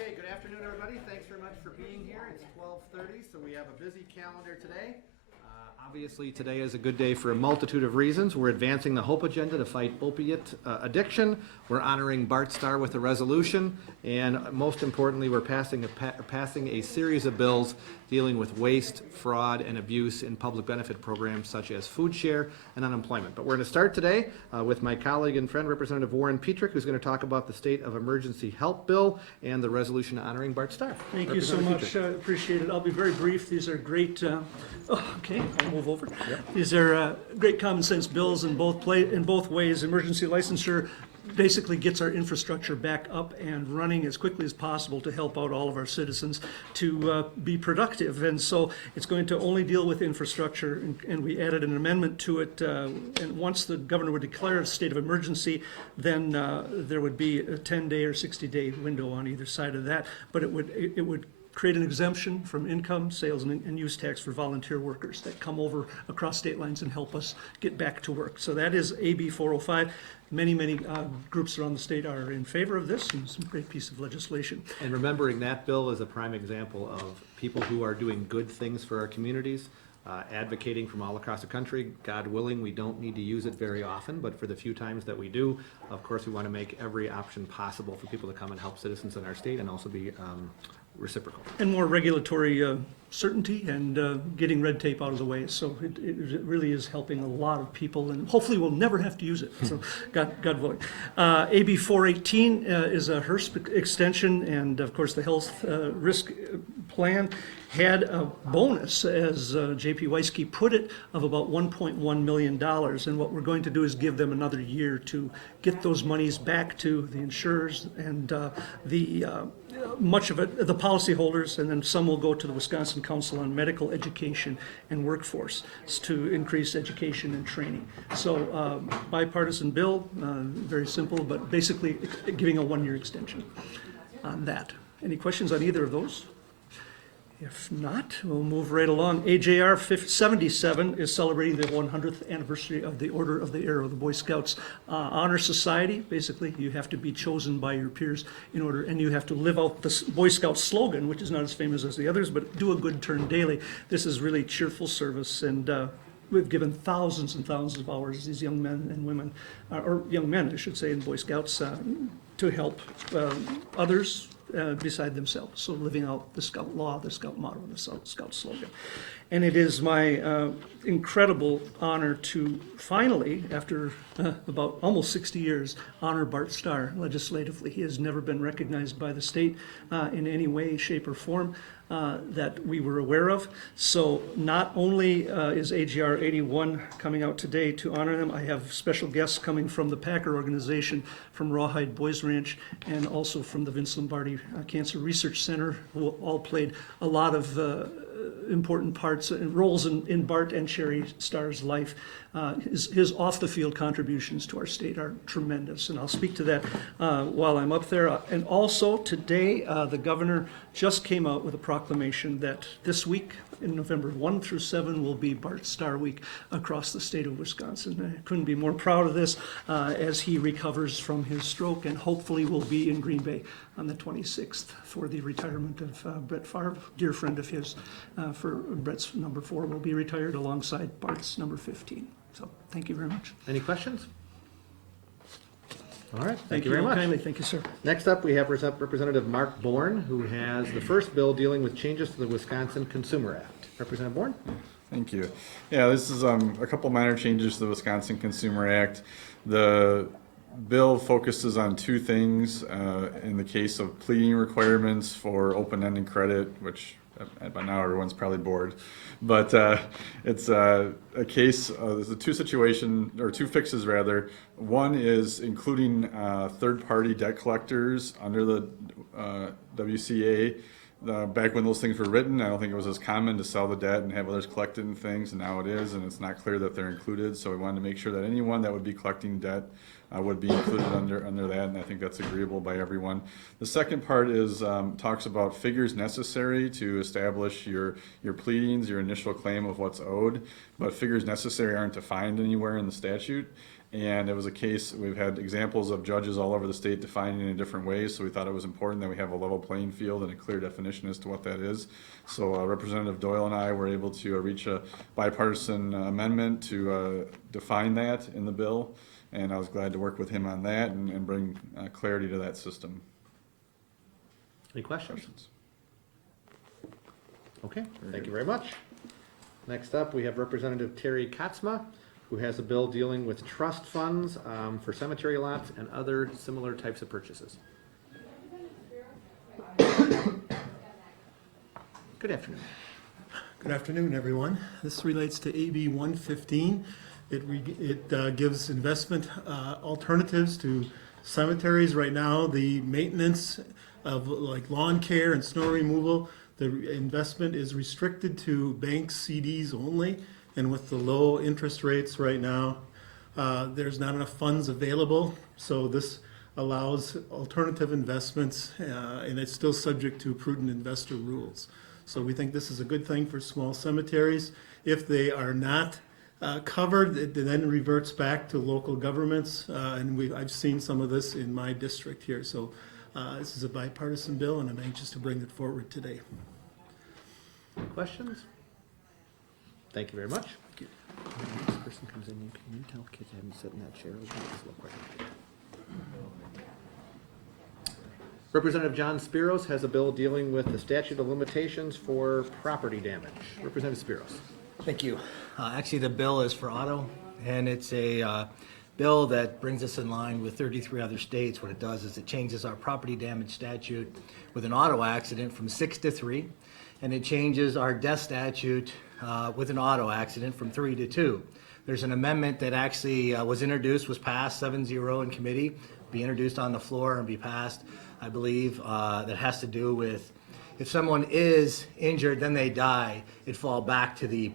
Okay, good afternoon, everybody. Thanks very much for being here. It's 12:30, so we have a busy calendar today. Obviously, today is a good day for a multitude of reasons. We're advancing the HOPE agenda to fight opiate addiction. We're honoring Bart Starr with a resolution, and most importantly, we're passing a series of bills dealing with waste, fraud, and abuse in public benefit programs such as food share and unemployment. But we're going to start today with my colleague and friend, Representative Warren Petrick, who's going to talk about the State of Emergency Help Bill and the resolution honoring Bart Starr. Thank you so much. Appreciate it. I'll be very brief. These are great. Okay, I'll move over. Yep. These are great common sense bills in both ways. Emergency licensure basically gets our infrastructure back up and running as quickly as possible to help out all of our citizens to be productive. And so it's going to only deal with infrastructure, and we added an amendment to it. And once the governor would declare a state of emergency, then there would be a 10-day or 60-day window on either side of that. But it would create an exemption from income, sales, and use tax for volunteer workers that come over across state lines and help us get back to work. So that is AB 405. Many groups around the state are in favor of this, and some great piece of legislation. And remembering that bill is a prime example of people who are doing good things for our communities, advocating from all across the country. God willing, we don't need to use it very often, but for the few times that we do, of course, we want to make every option possible for people to come and help citizens in our state and also be reciprocal. And more regulatory certainty and getting red tape out of the way. So it really is helping a lot of people, and hopefully we'll never have to use it. So God willing. AB 418 is a HRSP extension, and of course the health risk plan had a bonus, as J.P. Weisky put it, of about $1.1 million. And what we're going to do is give them another year to get those monies back to the insurers and much of it, the policyholders, and then some will go to the Wisconsin Council on Medical Education and Workforce to increase education and training. So bipartisan bill, very simple, but basically giving a one-year extension on that. Any questions on either of those? If not, we'll move right along. AJR 77 is celebrating the 100th anniversary of the Order of the Arrow, the Boy Scouts Honor Society. Basically, you have to be chosen by your peers in order, and you have to live out the Boy Scout slogan, which is not as famous as the others, but do a good turn daily. This is really cheerful service, and we've given thousands and thousands of hours, these young men and women, or young men, I should say, in Boy Scouts, to help others beside themselves. So living out the Scout law, the Scout motto, and the Scout slogan. And it is my incredible honor to finally, after about almost 60 years, honor Bart Starr legislatively. He has never been recognized by the state in any way, shape, or form that we were aware of. So not only is AGR 81 coming out today to honor them, I have special guests coming from the Packer organization, from Rawhide Boys Ranch, and also from the Vince Lombardi Cancer Research Center, who all played a lot of important parts and roles in Bart and Sherry Starr's life. His off-the-field contributions to our state are tremendous, and I'll speak to that while I'm up there. And also today, the governor just came out with a proclamation that this week, in November 1 through 7, will be Bart Starr Week across the state of Wisconsin. I couldn't be more proud of this as he recovers from his stroke, and hopefully will be in Green Bay on the 26th for the retirement of Brett Favre, dear friend of his. For Brett's number 4 will be retired alongside Bart's number 15. So thank you very much. Any questions? All right, Thank you very much. Kindly. Thank you, sir. Next up, we have Representative Mark Bourne, who has the first bill dealing with changes to the Wisconsin Consumer Act. Representative Bourne? Thank you. Yeah, this is a couple minor changes to the Wisconsin Consumer Act. The bill focuses on two things. In the case of pleading requirements for open-ended credit, which by now everyone's probably bored, but it's a case. There's two fixes rather. One is including third-party debt collectors under the WCA. Back when those things were written, I don't think it was as common to sell the debt and have others collect it and things, and now it is, and it's not clear that they're included. So we wanted to make sure that anyone that would be collecting debt would be included under that, and I think that's agreeable by everyone. The second part is talks about figures necessary to establish your pleadings, your initial claim of what's owed, but figures necessary aren't defined anywhere in the statute. And it was a case, we've had examples of judges all over the state defining it in different ways, so we thought it was important that we have a level playing field and a clear definition as to what that is. So Representative Doyle and I were able to reach a bipartisan amendment to define that in the bill, and I was glad to work with him on that and bring clarity to that system. Any questions? Okay, thank you very much. Next up, we have Representative Terry Katzma, who has a bill dealing with trust funds for cemetery lots and other similar types of purchases. Good afternoon. Good afternoon, everyone. This relates to AB 115. It gives investment alternatives to cemeteries. Right now, the maintenance of like lawn care and snow removal, the investment is restricted to bank CDs only. And with the low interest rates right now, there's not enough funds available. So this allows alternative investments, and it's still subject to prudent investor rules. So we think this is a good thing for small cemeteries. If they are not covered, it then reverts back to local governments. And I've seen some of this in my district here. So this is a bipartisan bill, and I'm anxious to bring it forward today. Questions? Thank you very much. When the next person comes in, can you tell kids I haven't sit in that chair? Just real quick. Representative John Spiros has a bill dealing with the statute of limitations for property damage. Representative Spiros. Thank you. Actually, the bill is for auto, and it's a bill that brings us in line with 33 other states. What it does is it changes our property damage statute with an auto accident from 6 to 3, and it changes our death statute with an auto accident from 3 to 2. There's an amendment that actually was passed 7-0 in committee, be introduced on the floor and be passed, I believe, that has to do with if someone is injured, then they die, it fall back to the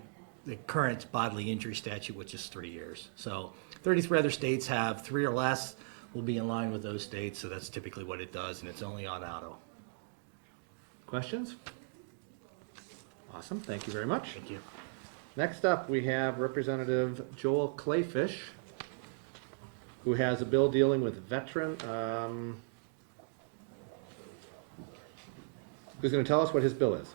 current bodily injury statute, which is 3 years. So 33 other states have 3 or less. We'll be in line with those states, so that's typically what it does, and it's only on auto. Questions? Awesome, thank you very much. Thank you. Next up, we have Representative Joel Clayfish, who has a bill dealing with veteran, who's gonna tell us what his bill is?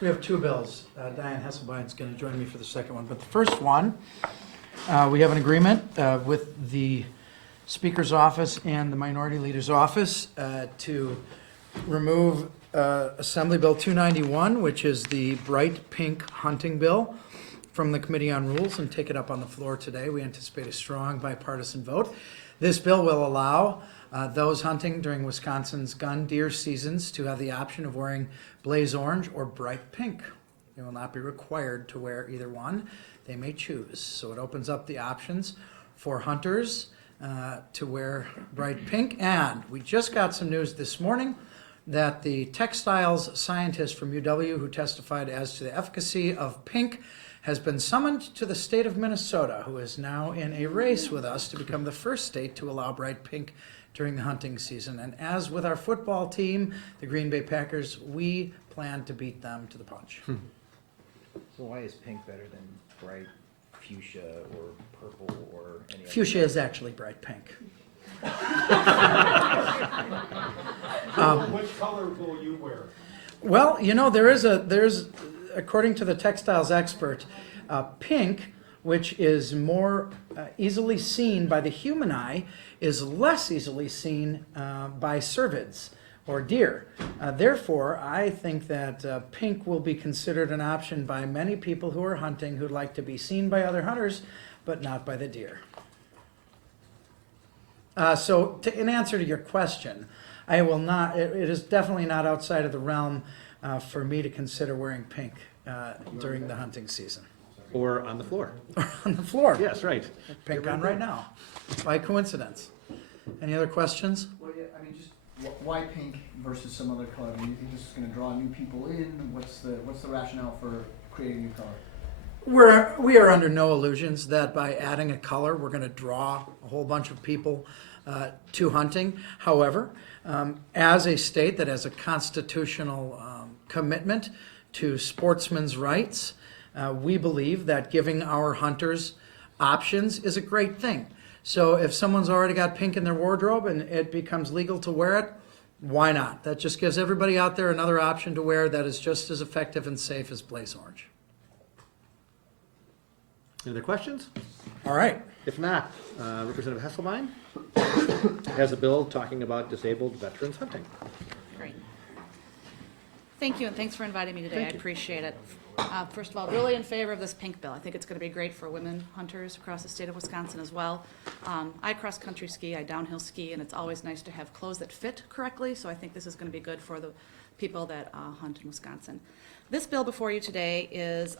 We have two bills. Diane Hesselbein's going to join me for the second one. But the first one, we have an agreement with the Speaker's office and the Minority Leader's office to remove Assembly Bill 291, which is the bright pink hunting bill, from the Committee on Rules and take it up on the floor today. We anticipate a strong bipartisan vote. This bill will allow those hunting during Wisconsin's gun deer seasons to have the option of wearing blaze orange or bright pink. They will not be required to wear either one. They may choose. So it opens up the options for hunters to wear bright pink. And we just got some news this morning that the textiles scientist from UW who testified as to the efficacy of pink has been summoned to the state of Minnesota, who is now in a race with us to become the first state to allow bright pink during the hunting season. And as with our football team, the Green Bay Packers, we plan to beat them to the punch. So why is pink better than bright fuchsia or purple or any other? Fuchsia is actually bright pink. Which color will you wear? Well, you know, there's according to the textiles expert, pink, which is more easily seen by the human eye, is less easily seen by cervids, or deer. Therefore, I think that pink will be considered an option by many people who are hunting who'd like to be seen by other hunters, but not by the deer. In answer to your question, I will not, it is definitely not outside of the realm for me to consider wearing pink during the hunting season. Or on the floor. On the floor. Yes, right. Pink on right now, by coincidence. Any other questions? Well, yeah, I mean, just why pink versus some other color? Do you think this is going to draw new people in? What's the rationale for creating a new color? We are under no illusions that by adding a color, we're going to draw a whole bunch of people to hunting. However, as a state that has a constitutional commitment to sportsmen's rights, we believe that giving our hunters options is a great thing. So if someone's already got pink in their wardrobe and it becomes legal to wear it, why not? That just gives everybody out there another option to wear that is just as effective and safe as Blaze Orange. Any other questions? All right. If not, Representative Hesselbein has a bill talking about disabled veterans hunting. Great. Thank you, and thanks for inviting me today. Thank I you. appreciate it. First of all, really in favor of this pink bill. I think it's going to be great for women hunters across the state of Wisconsin as well. I cross-country ski, I downhill ski, and it's always nice to have clothes that fit correctly, so I think this is going to be good for the people that hunt in Wisconsin. This bill before you today is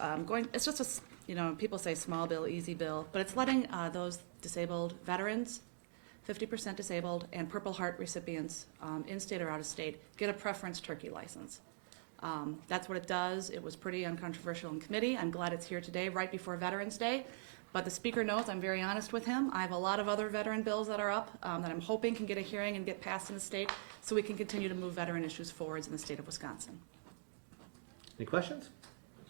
it's just a, people say small bill, easy bill, but it's letting those disabled veterans, 50% disabled, and Purple Heart recipients, in-state or out-of-state, get a preference turkey license. That's what it does. It was pretty uncontroversial in committee. I'm glad it's here today, right before Veterans Day. But the speaker knows I'm very honest with him. I have a lot of other veteran bills that are up that I'm hoping can get a hearing and get passed in the state so we can continue to move veteran issues forwards in the state of Wisconsin. Any questions?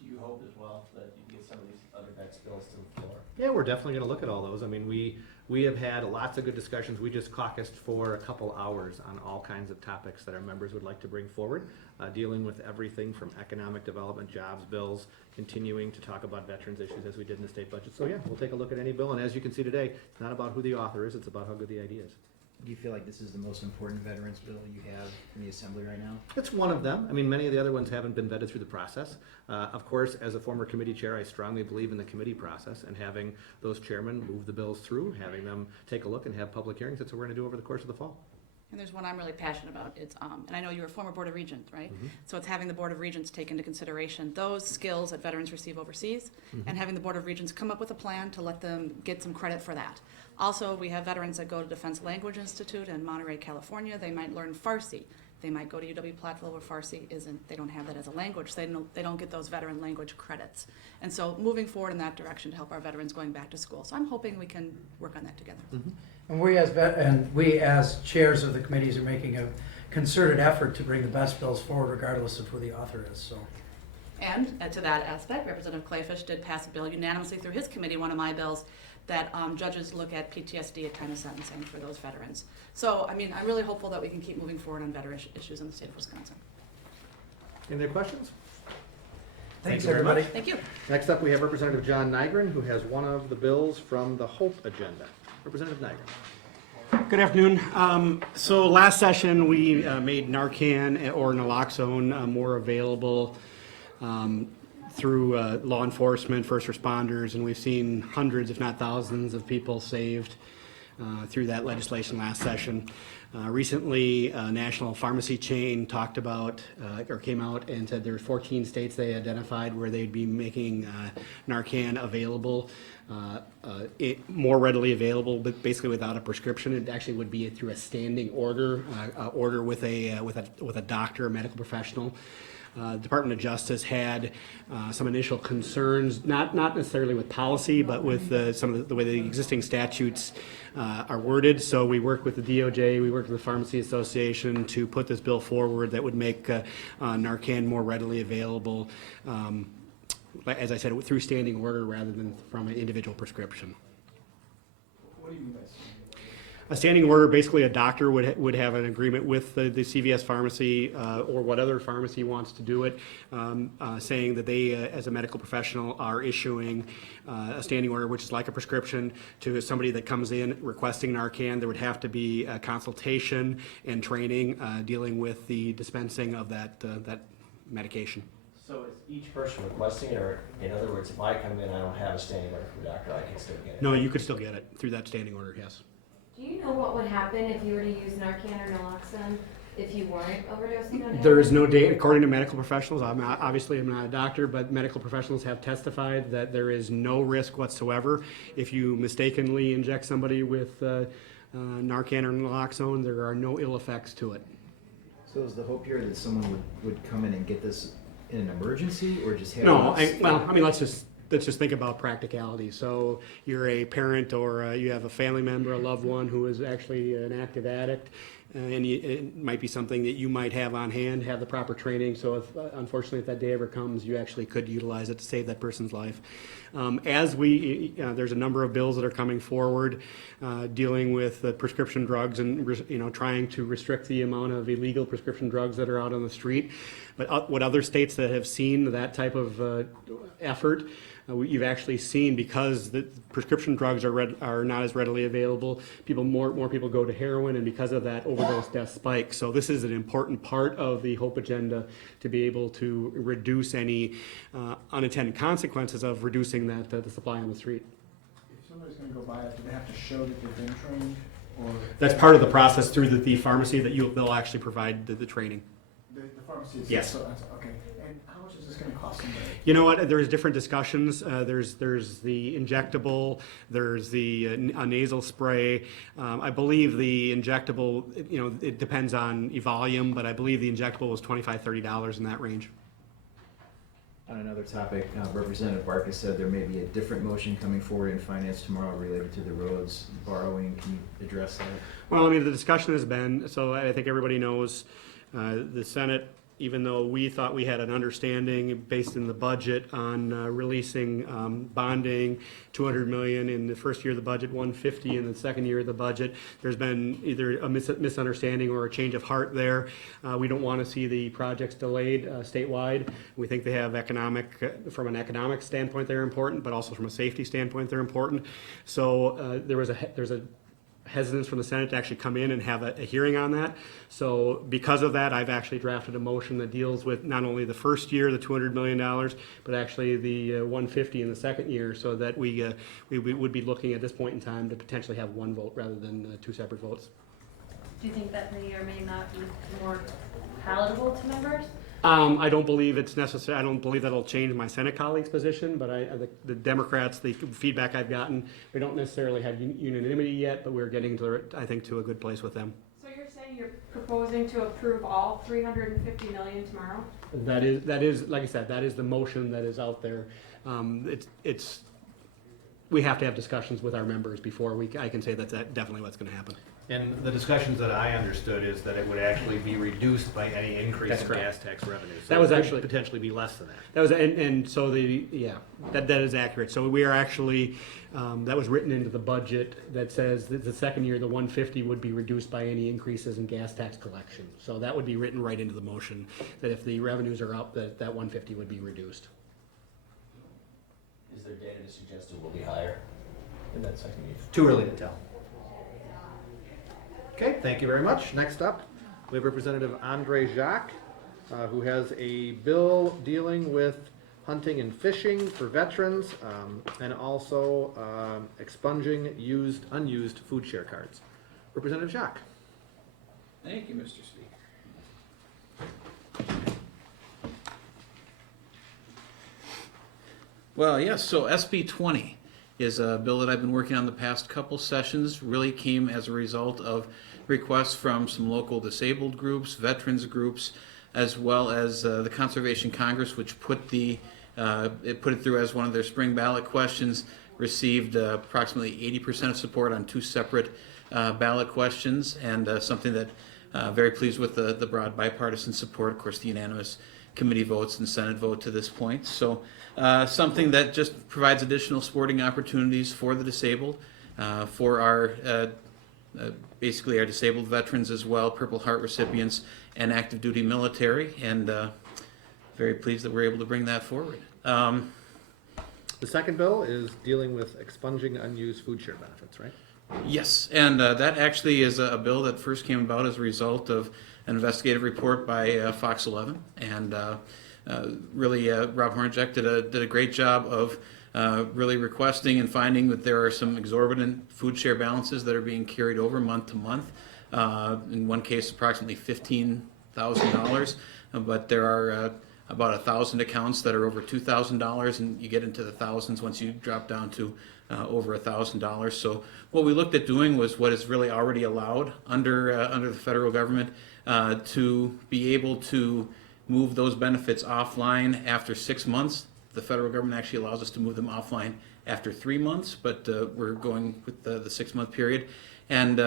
Do you hope as well that you can get some of these other vets bills to the floor? Yeah, we're definitely going to look at all those. I mean, we have had lots of good discussions. We just caucused for a couple hours on all kinds of topics that our members would like to bring forward, dealing with everything from economic development, jobs bills, continuing to talk about veterans issues as we did in the state budget. So yeah, we'll take a look at any bill. And as you can see today, it's not about who the author is, it's about how good the idea is. Do you feel like this is the most important veterans bill you have in the assembly right now? It's one of them. I mean, many of the other ones haven't been vetted through the process. Of course, as a former committee chair, I strongly believe in the committee process and having those chairmen move the bills through, having them take a look and have public hearings. That's what we're going to do over the course of the fall. And there's one I'm really passionate about. It's and I know you were a former Board of Regents, right? Mm-hmm. So it's having the Board of Regents take into consideration those skills that veterans receive overseas, and having the Board of Regents come up with a plan to let them get some credit for that. Also, we have veterans that go to Defense Language Institute in Monterey, California. They might learn Farsi. They might go to UW-Platteville where Farsi isn't, they don't have that as a language. They don't get those veteran language credits. And so moving forward in that direction to help our veterans going back to school. So I'm hoping we can work on that together. And we as chairs of the committees are making a concerted effort to bring the best bills forward regardless of who the author is, so. And to that aspect, Representative Clayfish did pass a bill unanimously through his committee, one of my bills, that judges look at PTSD at time of sentencing for those veterans. So, I mean, I'm really hopeful that we can keep moving forward on veteran issues in the state of Wisconsin. Any other questions? Thanks, you very everybody. much. Thank you. Next up, we have Representative John Nygren, who has one of the bills from the HOPE agenda. Representative Nygren. Good afternoon. So last session, we made Narcan or naloxone more available through law enforcement, first responders, and we've seen hundreds, if not thousands, of people saved through that legislation last session. Recently, a national pharmacy chain talked about, or came out and said there were 14 states they identified where they'd be making Narcan available, more readily available, but basically without a prescription. It actually would be through a standing order, order with a doctor, a medical professional. Department of Justice had some initial concerns, not necessarily with policy, but with some of the way the existing statutes are worded. So we worked with the DOJ, we worked with the Pharmacy Association to put this bill forward that would make Narcan more readily available, as I said, through standing order rather than from an individual prescription. What do you mean by A standing order, basically a doctor would have an agreement with the CVS pharmacy or what other pharmacy wants to do it, saying that they, as a medical professional, are issuing a standing order, which is like a prescription, to somebody that comes in requesting Narcan. There would have to be a consultation and training dealing with the dispensing of that medication. So is each person requesting, or in other words, if I come in, I don't have a standing order from a doctor, I can still get it? No, you could still get it through that standing order, yes. Do you know what would happen if you were to use Narcan or naloxone if you weren't overdosing on it? There is no data, according to medical professionals, I'm not a doctor, but medical professionals have testified that there is no risk whatsoever. If you mistakenly inject somebody with Narcan or naloxone, there are no ill effects to it. So is the hope here that someone would come in and get this in an emergency, or just have? No, let's just think about practicality. So you're a parent, or you have a family member, a loved one who is actually an active addict, and it might be something that you might have on hand, have the proper training. So if unfortunately if that day ever comes, you actually could utilize it to save that person's life. There's a number of bills that are coming forward dealing with prescription drugs and trying to restrict the amount of illegal prescription drugs that are out on the street. But what other states that have seen that type of effort, you've actually seen, because the prescription drugs are not as readily available, more people go to heroin, and because of that, overdose death spikes. So this is an important part of the HOPE agenda, to be able to reduce any unintended consequences of reducing the supply on the street. If somebody's gonna go buy it, do they have to show that they've been trained, or? That's part of the process through the pharmacy, that they'll actually provide the training. The pharmacy itself? Yes. So okay, and how much is this gonna cost somebody? You know what? There's different discussions. There's the injectable. There's the nasal spray. I believe the injectable. It depends on volume, but I believe the injectable was $25-30 in that range. On another topic, Representative Barkas said there may be a different motion coming forward in finance tomorrow related to the roads borrowing. Can you address that? Well, I mean, the discussion has been, so I think everybody knows, the Senate, even though we thought we had an understanding based in the budget on releasing bonding, $200 million in the first year of the budget, $150 in the second year of the budget, there's been either a misunderstanding or a change of heart there. We don't want to see the projects delayed statewide. We think they have from an economic standpoint, they're important, but also from a safety standpoint, they're important. So there's a hesitance from the Senate to actually come in and have a hearing on that. So because of that, I've actually drafted a motion that deals with not only the first year, the $200 million, but actually the $150 in the second year, so that we would be looking at this point in time to potentially have one vote rather than two separate votes. Do you think that may or may not be more palatable to members? I don't believe it's necessary. I don't believe that'll change my Senate colleagues' position, but the Democrats, the feedback I've gotten, we don't necessarily have unanimity yet, but we're getting to a good place with them. So you're saying you're proposing to approve all $350 million tomorrow? That is, like I said, that is the motion that is out there. We have to have discussions with our members before I can say that's definitely what's going to happen. And the discussions that I understood is that it would actually be reduced by any increase That's in correct. gas tax revenue. So That was it could actually- potentially be less than that. That was, and so that is accurate. So we are actually, that was written into the budget that says that the second year, the 150 would be reduced by any increases in gas tax collection. So that would be written right into the motion, that if the revenues are up, that 150 would be reduced. Is there data to suggest it will be higher in that second year? Too early to tell. Okay, thank you very much. Next up, we have Representative Andre Jacques, who has a bill dealing with hunting and fishing for veterans, and also expunging unused food share cards. Representative Jacques. Thank you, Mr. Speaker. Well, yes, so SB 20 is a bill that I've been working on the past couple sessions. Really came as a result of requests from some local disabled groups, veterans groups, as well as the Conservation Congress, which put it through as one of their spring ballot questions, received approximately 80% of support on two separate ballot questions, and something that very pleased with the broad bipartisan support, of course, the unanimous committee votes and Senate vote to this point. So something that just provides additional sporting opportunities for the disabled, for our basically our disabled veterans as well, Purple Heart recipients, and active duty military, and very pleased that we're able to bring that forward. The second bill is dealing with expunging unused food share benefits, right? Yes, and that actually is a bill that first came about as a result of an investigative report by Fox 11, and really Rob Hornjack did a great job of really requesting and finding that there are some exorbitant food share balances that are being carried over month to month. In one case, approximately $15,000, but there are about 1,000 accounts that are over $2,000, and you get into the thousands once you drop down to over $1,000. So what we looked at doing was what is really already allowed under the federal government, to be able to move those benefits offline after 6 months. The federal government actually allows us to move them offline after 3 months, but we're going with the 6-month period, and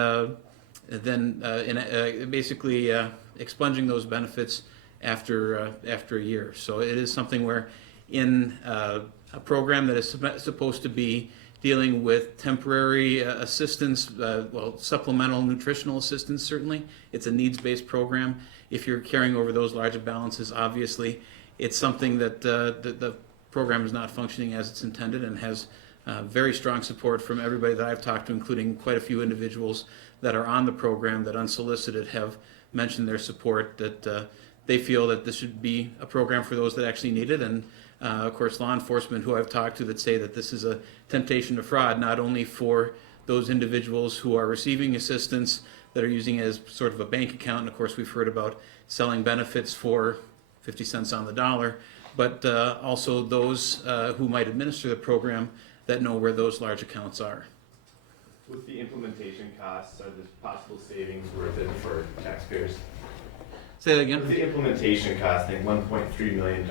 then basically expunging those benefits after a year. So it is something where in a program that is supposed to be dealing with temporary assistance, supplemental nutritional assistance, certainly. It's a needs-based program. If you're carrying over those larger balances, obviously, it's something that the program is not functioning as it's intended, and has very strong support from everybody that I've talked to, including quite a few individuals that are on the program that unsolicited have mentioned their support, that they feel that this should be a program for those that actually need it. And of course, law enforcement who I've talked to that say that this is a temptation to fraud, not only for those individuals who are receiving assistance that are using it as sort of a bank account, and of course we've heard about selling benefits for 50 cents on the dollar, but also those who might administer the program that know where those large accounts are. With the implementation costs, are the possible savings worth it for taxpayers? Say that again? With the implementation cost, I think $1.3 million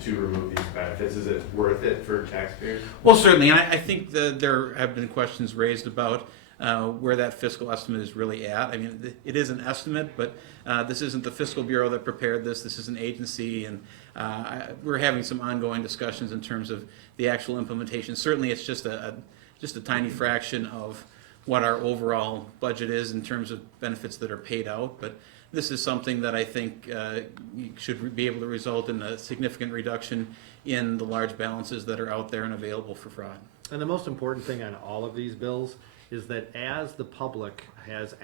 to remove these benefits, is it worth it for taxpayers? Well, certainly, and I think that there have been questions raised about where that fiscal estimate is really at. I mean, it is an estimate, but this isn't the Fiscal Bureau that prepared this. This is an agency, and we're having some ongoing discussions in terms of the actual implementation. Certainly, it's just a tiny fraction of what our overall budget is in terms of benefits that are paid out, but this is something that I think should be able to result in a significant reduction in the large balances that are out there and available for fraud. And the most important thing on all of these bills is that as the public has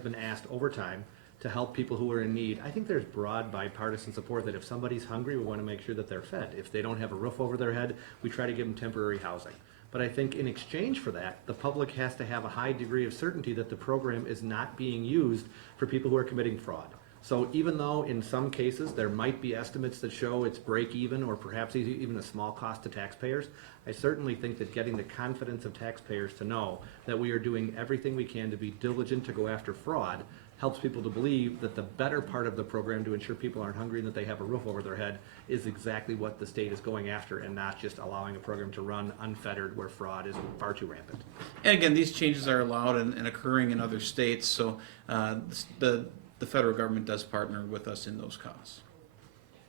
been asked over time to help people who are in need, I think there's broad bipartisan support that if somebody's hungry, we want to make sure that they're fed. If they don't have a roof over their head, we try to give them temporary housing. But I think in exchange for that, the public has to have a high degree of certainty that the program is not being used for people who are committing fraud. So even though in some cases there might be estimates that show it's break even or perhaps even a small cost to taxpayers, I certainly think that getting the confidence of taxpayers to know that we are doing everything we can to be diligent to go after fraud helps people to believe that the better part of the program to ensure people aren't hungry and that they have a roof over their head is exactly what the state is going after, and not just allowing a program to run unfettered where fraud is far too rampant. And again, these changes are allowed and occurring in other states, so the federal government does partner with us in those costs.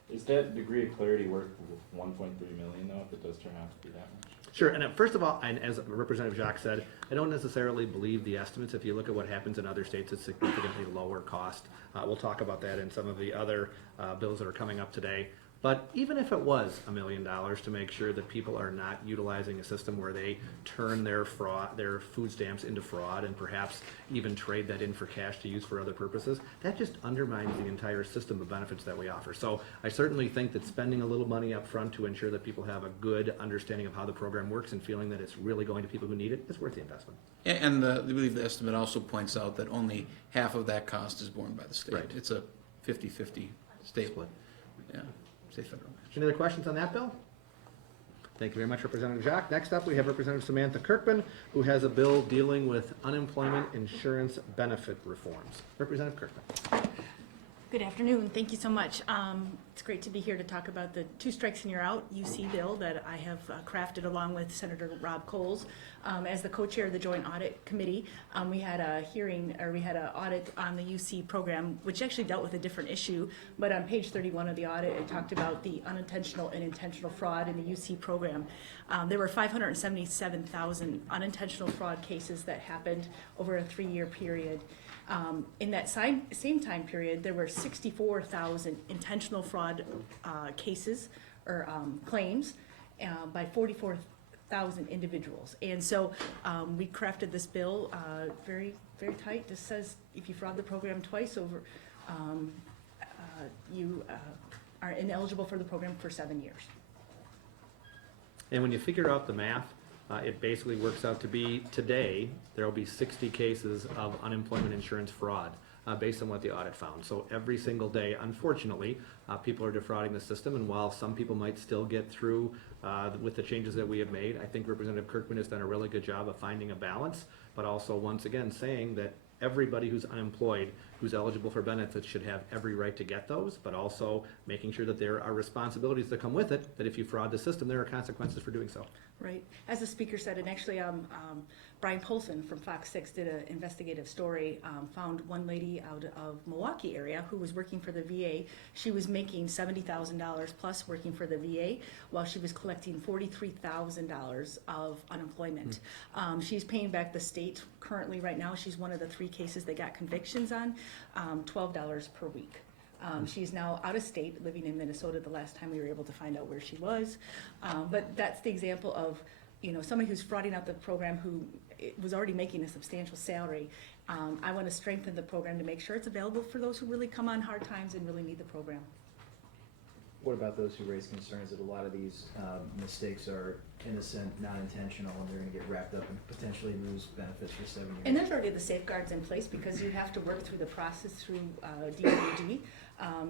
Is that degree of clarity worth $1.3 million though, if it does turn out to be that much? Sure, and first of all, and as Representative Jacques said, I don't necessarily believe the estimates. If you look at what happens in other states, it's significantly lower cost. We'll talk about that in some of the other bills that are coming up today. But even if it was $1 million to make sure that people are not utilizing a system where they turn their food stamps into fraud and perhaps even trade that in for cash to use for other purposes, that just undermines the entire system of benefits that we offer. So I certainly think that spending a little money up front to ensure that people have a good understanding of how the program works and feeling that it's really going to people who need it is worth the investment. And I believe the estimate also points out that only half of that cost is borne by the state. Right. It's a 50-50 state Split. Yeah. Federal. Any other questions on that bill? Thank you very much, Representative Jacques. Next up, we have Representative Samantha Kirkman, who has a bill dealing with unemployment insurance benefit reforms. Representative Kirkman. Good afternoon. Thank you so much. It's great to be here to talk about the Two Strikes and You're Out UC bill that I have crafted along with Senator Rob Coles. As the co-chair of the Joint Audit Committee, we had a hearing, or we had an audit on the UC program, which actually dealt with a different issue. But on page 31 of the audit, it talked about the unintentional and intentional fraud in the UC program. There were 577,000 unintentional fraud cases that happened over a 3-year period. In that same time period, there were 64,000 intentional fraud cases or claims by 44,000 individuals. And so we crafted this bill very, very tight. This says if you fraud the program twice over, you are ineligible for the program for 7 years. And when you figure out the math, it basically works out to be, today, there will be 60 cases of unemployment insurance fraud based on what the audit found. So every single day, unfortunately, people are defrauding the system, and while some people might still get through with the changes that we have made, I think Representative Kirkman has done a really good job of finding a balance, but also once again saying that everybody who's unemployed, who's eligible for benefits, should have every right to get those, but also making sure that there are responsibilities that come with it, that if you fraud the system, there are consequences for doing so. Right. As the speaker said, and actually Brian Polson from Fox 6 did an investigative story, found one lady out of Milwaukee area who was working for the VA. She was making $70,000 plus working for the VA while she was collecting $43,000 of unemployment. She's paying back the state currently right now. She's one of the 3 cases they got convictions on, $12 per week. She's now out of state, living in Minnesota the last time we were able to find out where she was. But that's the example of, you know, somebody who's frauding out the program who was already making a substantial salary. I want to strengthen the program to make sure it's available for those who really come on hard times and really need the program. What about those who raise concerns that a lot of these mistakes are innocent, not intentional, and they're going to get wrapped up and potentially lose benefits for 7 years? And there's already the safeguards in place because you have to work through the process through DOD.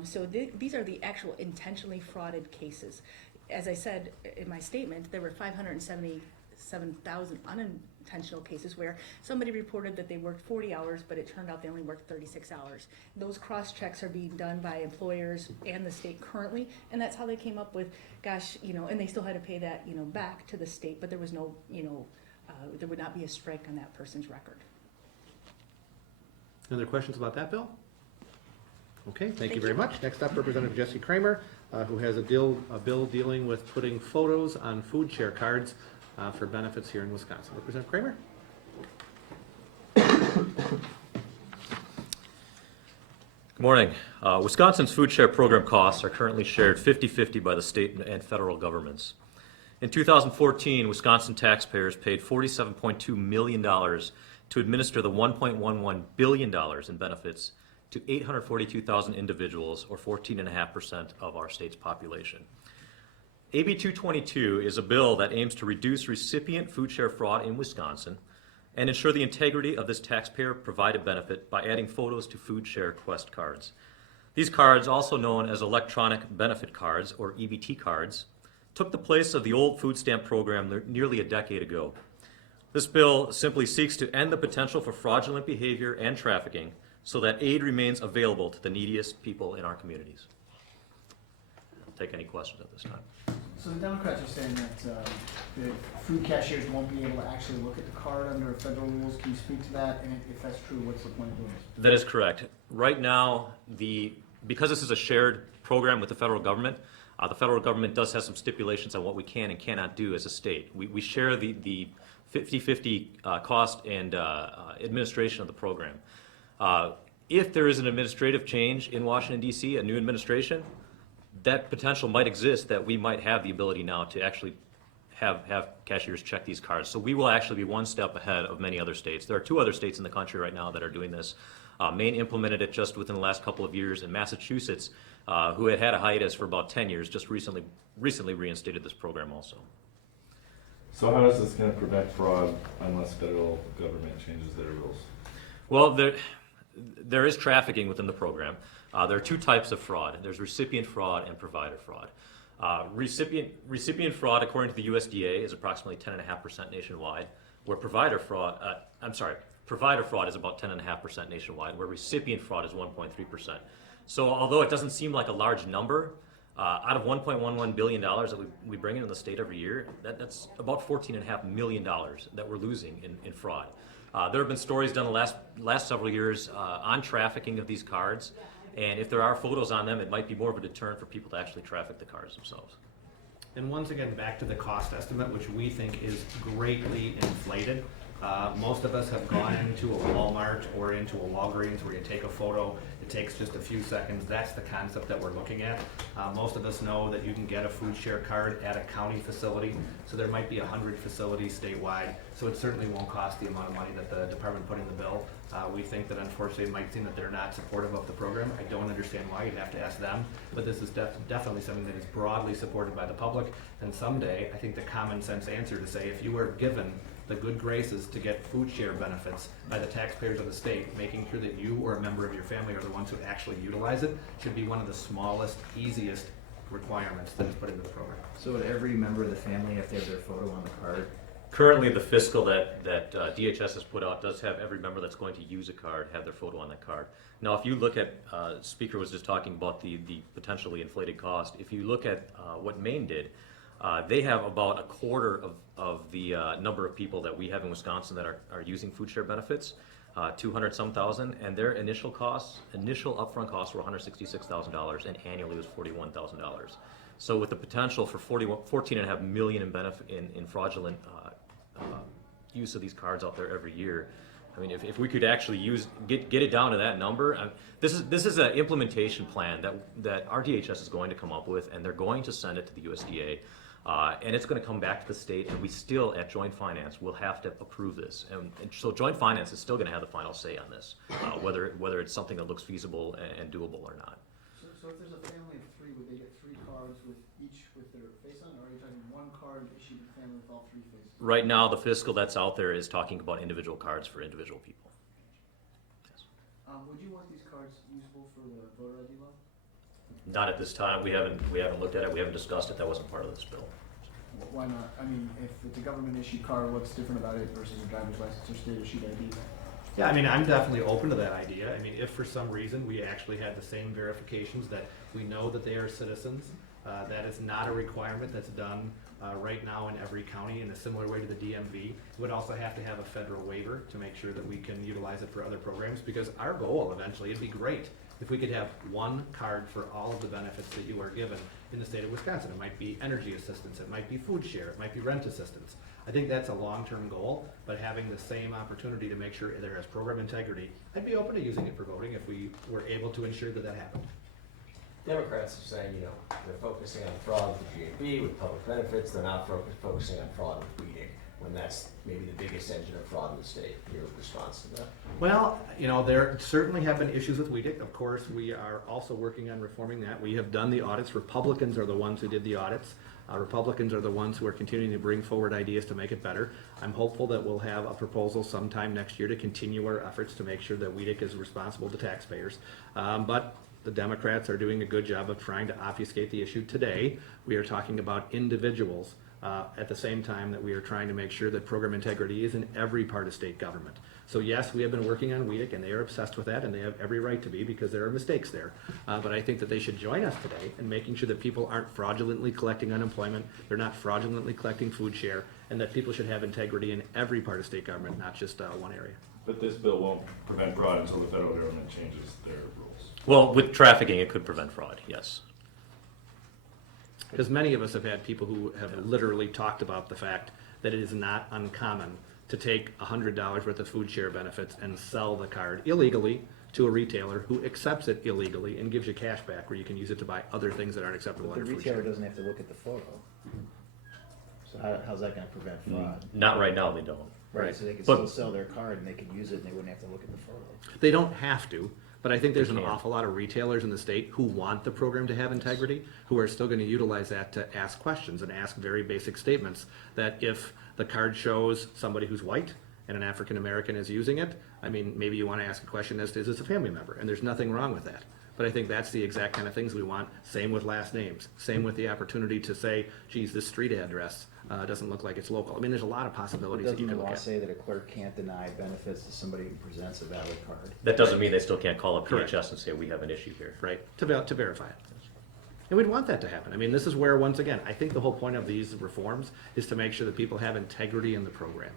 So these are the actual intentionally frauded cases. As I said in my statement, there were 577,000 unintentional cases where somebody reported that they worked 40 hours, but it turned out they only worked 36 hours. Those cross-checks are being done by employers and the state currently, and that's how they came up with, gosh, you know, and they still had to pay that, you know, back to the state, but there was no, you know, there would not be a strike on that person's record. Any other questions about that bill? Okay, thank you very much. Next up, Representative Jesse Kramer, who has a bill dealing with putting photos on food share cards for benefits here in Wisconsin. Representative Kramer? Good morning. Wisconsin's food share program costs are currently shared 50-50 by the state and federal governments. In 2014, Wisconsin taxpayers paid $47.2 million to administer the $1.11 billion in benefits to 842,000 individuals, or 14.5% of our state's population. AB 222 is a bill that aims to reduce recipient food share fraud in Wisconsin and ensure the integrity of this taxpayer-provided benefit by adding photos to food share quest cards. These cards, also known as electronic benefit cards, or EBT cards, took the place of the old food stamp program nearly a decade ago. This bill simply seeks to end the potential for fraudulent behavior and trafficking so that aid remains available to the neediest people in our communities. I'll take any questions at this time. So the Democrats are saying that the food cashiers won't be able to actually look at the card under federal rules. Can you speak to that? And if that's true, what's the point of doing this? That is correct. Right now, because this is a shared program with the federal government does have some stipulations on what we can and cannot do as a state. We share the 50-50 cost and administration of the program. If there is an administrative change in Washington, D.C., a new administration, that potential might exist that we might have the ability now to actually have cashiers check these cards. So we will actually be one step ahead of many other states. There are 2 other states in the country right now that are doing this. Maine implemented it just within the last couple of years, and Massachusetts, who had a hiatus for about 10 years, just recently reinstated this program also. So how is this going to prevent fraud unless federal government changes their rules? Well, there is trafficking within the program. There are 2 types of fraud. There's recipient fraud and provider fraud. Recipient fraud, according to the USDA, is approximately 10.5% nationwide, where provider fraud is about 10.5% nationwide, where recipient fraud is 1.3%. So although it doesn't seem like a large number, out of $1.11 billion that we bring into the state every year, that's about $14.5 million that we're losing in fraud. There have been stories done the last several years on trafficking of these cards, and if there are photos on them, it might be more of a deterrent for people to actually traffic the cards themselves. And once again, back to the cost estimate, which we think is greatly inflated. Most of us have gone into a Walmart or into a Walgreens where you take a photo, it takes just a few seconds. That's the concept that we're looking at. Most of us know that you can get a food share card at a county facility, so there might be 100 facilities statewide, so it certainly won't cost the amount of money that the department put in the bill. We think that unfortunately it might seem that they're not supportive of the program. I don't understand why, you'd have to ask them, but this is definitely something that is broadly supported by the public, and someday I think the common sense answer to say if you were given the good graces to get food share benefits by the taxpayers of the state, making sure that you or a member of your family are the ones who actually utilize it, should be one of the smallest, easiest requirements that is put into the program. So would every member of the family have to have their photo on the card? Currently, the fiscal that DHS has put out does have every member that's going to use a card have their photo on that card. Now, if you look at, Speaker was just talking about the potentially inflated cost. If you look at what Maine did, they have about a quarter of the number of people that we have in Wisconsin that are using food share benefits, 200-some thousand, and their initial upfront costs were $166,000, and annually was $41,000. So with the potential for $14.5 million in fraudulent use of these cards out there every year, I mean, if we could actually get it down to that number, this is an implementation plan that our DHS is going to come up with, and they're going to send it to the USDA. And it's going to come back to the state, and we still, at Joint Finance, will have to approve this. And so Joint Finance is still going to have the final say on this, whether it's something that looks feasible and doable or not. So if there's a family of three, would they get 3 cards with each with their face on, or are you talking one card issued to the family with all 3 faces? Right now, the fiscal that's out there is talking about individual cards for individual people. Yes. Would you want these cards useful for the voter ID law? Not at this time. We haven't looked at it. We haven't discussed it. That wasn't part of this bill. Why not? I mean, if it's a government issued card, what's different about it versus a driver's license or state issued ID? Yeah, I mean, I'm definitely open to that idea. I mean, if for some reason we actually had the same verifications that we know that they are citizens, that is not a requirement that's done right now in every county in a similar way to the DMV. We would also have to have a federal waiver to make sure that we can utilize it for other programs, because our goal eventually, it'd be great if we could have one card for all of the benefits that you are given in the state of Wisconsin. It might be energy assistance, it might be food share, it might be rent assistance. I think that's a long-term goal, but having the same opportunity to make sure there is program integrity, I'd be open to using it for voting if we were able to ensure that that happened. Democrats are saying, they're focusing on fraud with the GAB, with public benefits, they're not focusing on fraud with weeding, when that's maybe the biggest engine of fraud in the state. Your response to that? Well, there certainly have been issues with WEDIC. Of course, we are also working on reforming that. We have done the audits. Republicans are the ones who did the audits. Republicans are the ones who are continuing to bring forward ideas to make it better. I'm hopeful that we'll have a proposal sometime next year to continue our efforts to make sure that WEDIC is responsible to taxpayers. But the Democrats are doing a good job of trying to obfuscate the issue. Today, we are talking about individuals at the same time that we are trying to make sure that program integrity is in every part of state government. So yes, we have been working on WEDIC, and they are obsessed with that, and they have every right to be, because there are mistakes there. But I think that they should join us today in making sure that people aren't fraudulently collecting unemployment, they're not fraudulently collecting food share, and that people should have integrity in every part of state government, not just one area. But this bill won't prevent fraud until the federal government changes their rules. Well, with trafficking, it could prevent fraud, yes. Because many of us have had people who have literally talked about the fact that it is not uncommon to take $100 worth of food share benefits and sell the card illegally to a retailer who accepts it illegally and gives you cash back where you can use it to buy other things that aren't acceptable But the under food share. retailer doesn't have to look at the photo. So how's that gonna prevent fraud? Not right now, they don't. Right, so they could But- still sell their card and they could use it and they wouldn't have to look at the photo. They don't have to, but I think there's an can. awful lot of retailers in the state who want the program to have integrity, who are still going to utilize that to ask questions and ask very basic statements, that if the card shows somebody who's white and an African American is using it, I mean, maybe you want to ask a question as to, is this a family member? And there's nothing wrong with that. But I think that's the exact kind of things we want. Same with last names. Same with the opportunity to say, geez, this street address doesn't look like it's local. I mean, there's a lot of possibilities that you Doesn't the can look law at. say that a clerk can't deny benefits to somebody who presents a valid card? That doesn't mean they still can't call up Correct. PHS and say, we have an issue here. Right, to verify it. And we'd want that to happen. I mean, this is where, once again, I think the whole point of these reforms is to make sure that people have integrity in the program.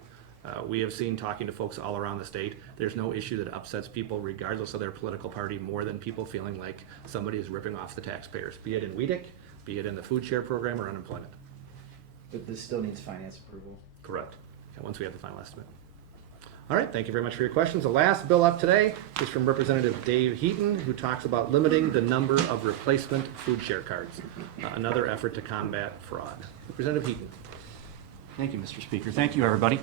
We have seen, talking to folks all around the state, there's no issue that upsets people regardless of their political party more than people feeling like somebody is ripping off the taxpayers, be it in WEDIC, be it in the food share program or unemployment. But this still needs finance approval. Correct. Okay, once we have the final estimate. All right, thank you very much for your questions. The last bill up today is from Representative Dave Heaton, who talks about limiting the number of replacement food share cards, another effort to combat fraud. Representative Heaton. Thank you, Mr. Speaker. Thank you, everybody.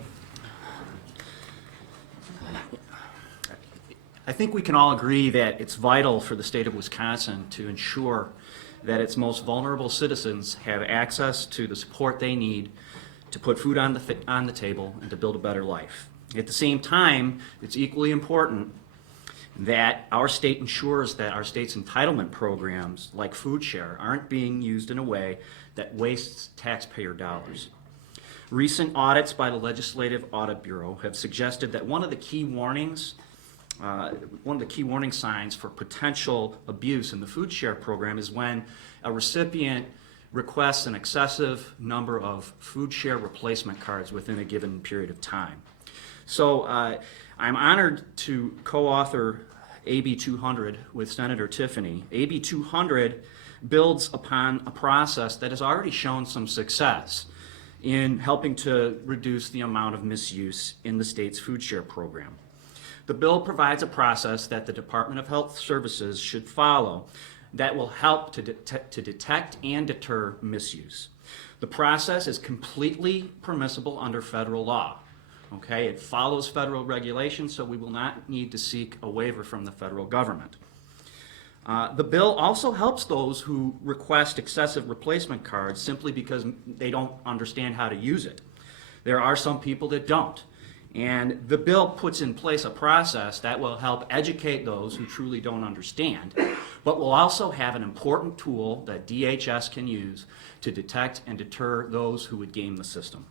I think we can all agree that it's vital for the state of Wisconsin to ensure that its most vulnerable citizens have access to the support they need to put food on the table and to build a better life. At the same time, it's equally important that our state ensures that our state's entitlement programs, like food share, aren't being used in a way that wastes taxpayer dollars. Recent audits by the Legislative Audit Bureau have suggested that one of the key warning signs for potential abuse in the food share program is when a recipient requests an excessive number of food share replacement cards within a given period of time. So I'm honored to co-author AB 200 with Senator Tiffany. AB 200 builds upon a process that has already shown some success in helping to reduce the amount of misuse in the state's food share program. The bill provides a process that the Department of Health Services should follow that will help to detect and deter misuse. The process is completely permissible under federal law. Okay, it follows federal regulations, so we will not need to seek a waiver from the federal government. The bill also helps those who request excessive replacement cards simply because they don't understand how to use it. There are some people that don't. And the bill puts in place a process that will help educate those who truly don't understand, but will also have an important tool that DHS can use to detect and deter those who would game the system.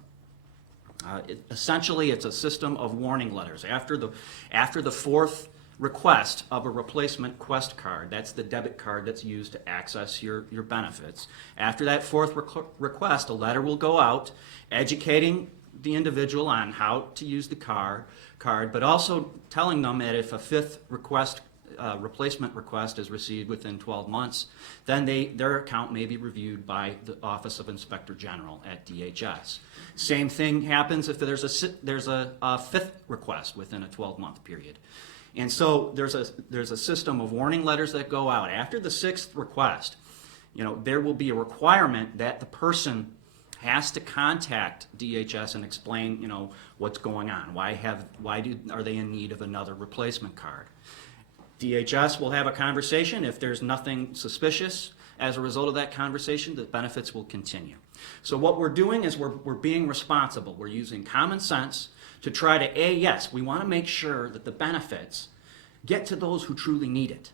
Essentially, it's a system of warning letters. After the fourth request of a replacement Quest card, that's the debit card that's used to access your benefits. After that fourth request, a letter will go out educating the individual on how to use the card, but also telling them that if a fifth replacement request is received within 12 months, then their account may be reviewed by the Office of Inspector General at DHS. Same thing happens if there's a fifth request within a 12-month period. And so there's a system of warning letters that go out. After the sixth request, there will be a requirement that the person has to contact DHS and explain, what's going on. Why are they in need of another replacement card? DHS will have a conversation. If there's nothing suspicious as a result of that conversation, the benefits will continue. So what we're doing is we're being responsible. We're using common sense to try to, yes, we want to make sure that the benefits get to those who truly need it,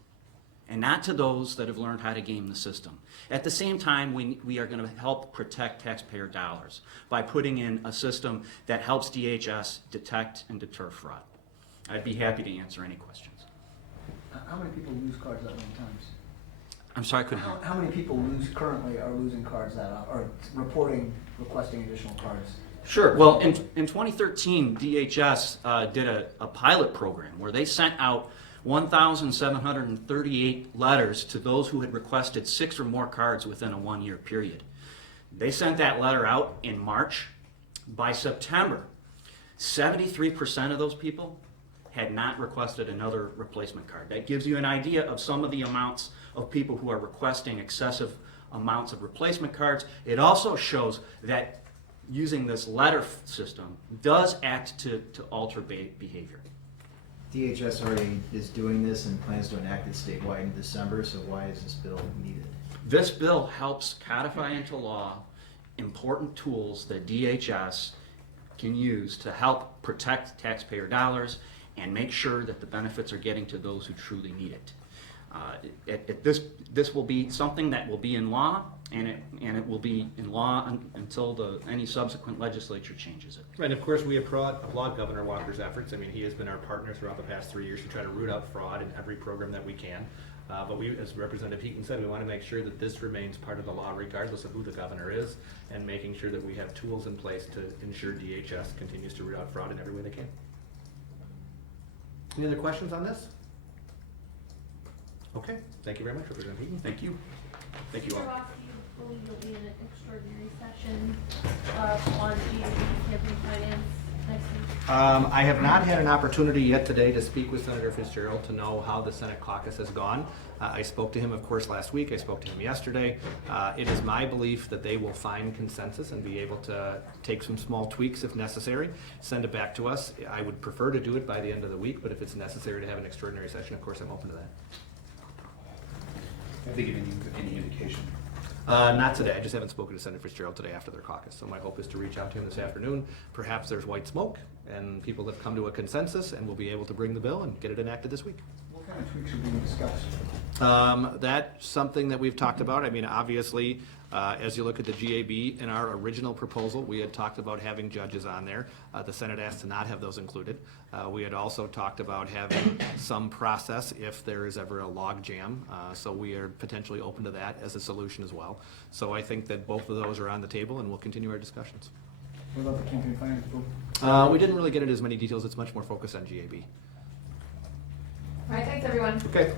and not to those that have learned how to game the system. At the same time, we are going to help protect taxpayer dollars by putting in a system that helps DHS detect and deter fraud. I'd be happy to answer any questions. How many people lose cards that many times? I'm sorry, I couldn't hear. How many people currently are losing cards are requesting additional cards? Sure. Well, in 2013, DHS did a pilot program where they sent out 1,738 letters to those who had requested 6 or more cards within a 1-year period. They sent that letter out in March. By September, 73% of those people had not requested another replacement card. That gives you an idea of some of the amounts of people who are requesting excessive amounts of replacement cards. It also shows that using this letter system does act to alter behavior. DHS already is doing this and plans to enact it statewide in December, so why is this bill needed? This bill helps codify into law important tools that DHS can use to help protect taxpayer dollars and make sure that the benefits are getting to those who truly need it. This will be something that will be in law, and it will be in law until any subsequent legislature changes it. And of course, we applaud Governor Walker's efforts. I mean, he has been our partner throughout the past 3 years to try to root out fraud in every program that we can. But we, as Representative Heaton said, we want to make sure that this remains part of the law regardless of who the governor is, and making sure that we have tools in place to ensure DHS continues to root out fraud in every way they can. Any other questions on this? Okay, thank you very much, Representative Heaton. Thank you. Thank you all. Mr. Ross, do you believe you'll be in an extraordinary session on GAB campaign finance next week? I have not had an opportunity yet today to speak with Senator Fitzgerald to know how the Senate caucus has gone. I spoke to him, of course, last week. I spoke to him yesterday. It is my belief that they will find consensus and be able to take some small tweaks if necessary, send it back to us. I would prefer to do it by the end of the week, but if it's necessary to have an extraordinary session, of course, I'm open to that. Have they given you any indication? Not today. I just haven't spoken to Senator Fitzgerald today after their caucus. So my hope is to reach out to him this afternoon. Perhaps there's white smoke and people have come to a consensus and we'll be able to bring the bill and get it enacted this week. What kind of tweaks are being discussed? That's something that we've talked about. I mean, obviously, as you look at the GAB, in our original proposal, we had talked about having judges on there. The Senate asked to not have those included. We had also talked about having some process if there is ever a log jam. So we are potentially open to that as a solution as well. So I think that both of those are on the table and we'll continue our discussions. What about the campaign finance bill? We didn't really get into as many details. It's much more focused on GAB. All right, thanks, everyone. Okay.